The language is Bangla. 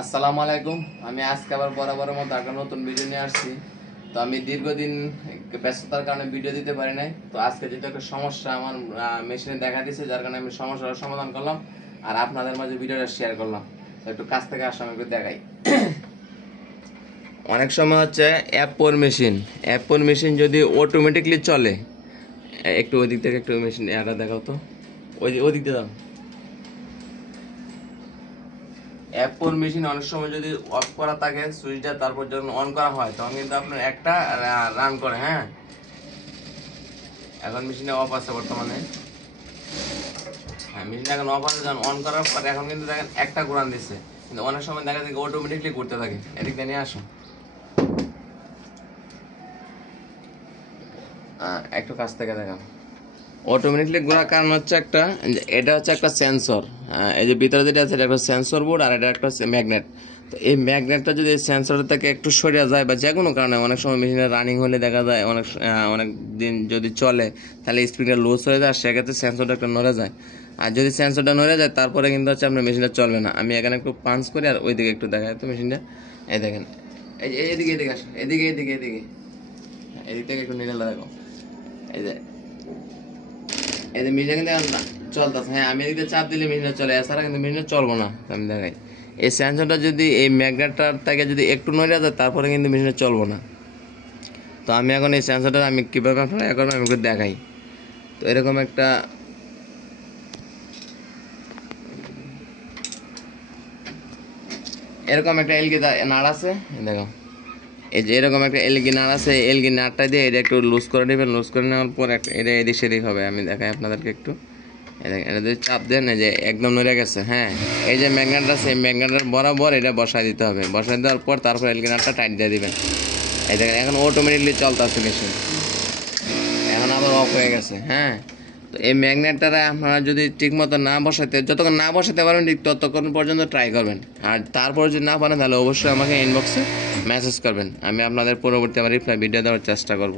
আসসালামু আলাইকুম। আমি আজকে আবার বরাবরের মতো একটা নতুন ভিডিও নিয়ে আসছি। তো আমি দীর্ঘদিন ব্যস্ততার কারণে ভিডিও দিতে পারি নাই। তো আজকে যেহেতু একটা সমস্যা আমার মেশিনে দেখা দিয়েছে, যার কারণে আমি সমস্যার সমাধান করলাম আর আপনাদের মাঝে ভিডিওটা শেয়ার করলাম। তো একটু কাছ থেকে আসলে আমি একটু দেখাই। অনেক সময় হচ্ছে অ্যাপোর মেশিন যদি অটোমেটিকলি চলে, একটু ওই দিক থেকে একটু মেশিন এটা দেখাও তো, ওই দিক দিয়ে দাও। অ্যাপল মেশিন অনেক সময় যদি অফ করা থাকে সুইচটা, তারপর যখন অন করা হয় তখন কিন্তু আপনার একটা রান করে। হ্যাঁ, এখন মেশিনে অফ আছে বর্তমানে। হ্যাঁ, মেশিন এখন অফ আছে, যখন অন করার পর এখন কিন্তু দেখেন একটা ঘুরান দিচ্ছে, কিন্তু অনেক সময় দেখা যায় অটোমেটিকলি ঘুরতে থাকে। এদিক দিয়ে নিয়ে আসো, একটু কাছ থেকে দেখাও। অটোমেটিকলি ঘোরার কারণ হচ্ছে এটা হচ্ছে একটা সেন্সর। এই যে ভিতরে যেটা আছে এটা একটা সেন্সর বোর্ড, আর এটা একটা হচ্ছে ম্যাগনেট। তো এই ম্যাগনেটটা যদি সেন্সর থেকে একটু সরিয়ে যায় বা যে কোনো কারণে অনেক সময় মেশিনের রানিং হলে দেখা যায় অনেক দিন যদি চলে তাহলে স্পিডটা লুজ হয়ে যায়, সেক্ষেত্রে সেন্সরটা একটু নড়ে যায়। আর যদি সেন্সরটা নড়ে যায় তারপরে কিন্তু হচ্ছে আপনার মেশিনটা চলবে না। আমি এখানে একটু পাঞ্চ করি আর ওইদিকে একটু দেখাই তো মেশিনটা। এই দেখেন, এদিকে এদিকে আসো, এদিক থেকে একটু নিলে দেখো। এই যে এই যে মেশিন কিন্তু চলতেছে। হ্যাঁ, আমি এদিকে চাপ দিলে মেশিনটা চলে, এছাড়া কিন্তু মেশিনটা চলবো না। আমি দেখাই, এই সেন্সরটা যদি এই ম্যাগনেটটার থেকে যদি একটু নড়ে যায় তারপরে কিন্তু মেশিনটা চলবো না। তো আমি এখন এই সেন্সরটা আমি কীভাবে আপনারা এখন আমি একটু দেখাই। তো এরকম একটা এলগি নাট আছে, দেখো। এই যে এরকম একটা এলগি নাট আছে, এলগি নাটটা দিয়ে এটা একটু লুজ করে নেবেন। লুজ করে নেওয়ার পর এটা এদিক সেদিক হবে। আমি দেখাই আপনাদেরকে একটু। এটা যদি চাপ দেন, এই যে একদম নড়ে গেছে। হ্যাঁ, এই যে ম্যাগনেট আছে, এই ম্যাগনেটের বরাবর এটা বসায় দিতে হবে। বসায় দেওয়ার পর তারপর এলগি নাটটা টাইট দিয়ে দিবেন। এই দেখেন এখন অটোমেটিকলি চলতেছে মেশিন, এখন আবার অফ হয়ে গেছে। হ্যাঁ, তো এই ম্যাগনেটটা আপনারা যদি ঠিক মতো যতক্ষণ না বসাতে পারবেন ঠিক ততক্ষণ পর্যন্ত ট্রাই করবেন। আর তারপর যদি না পারেন তাহলে অবশ্যই আমাকে ইনবক্সে মেসেজ করবেন। আমি আপনাদের পরবর্তী আবার রিপ্লাই ভিডিও দেওয়ার চেষ্টা করব।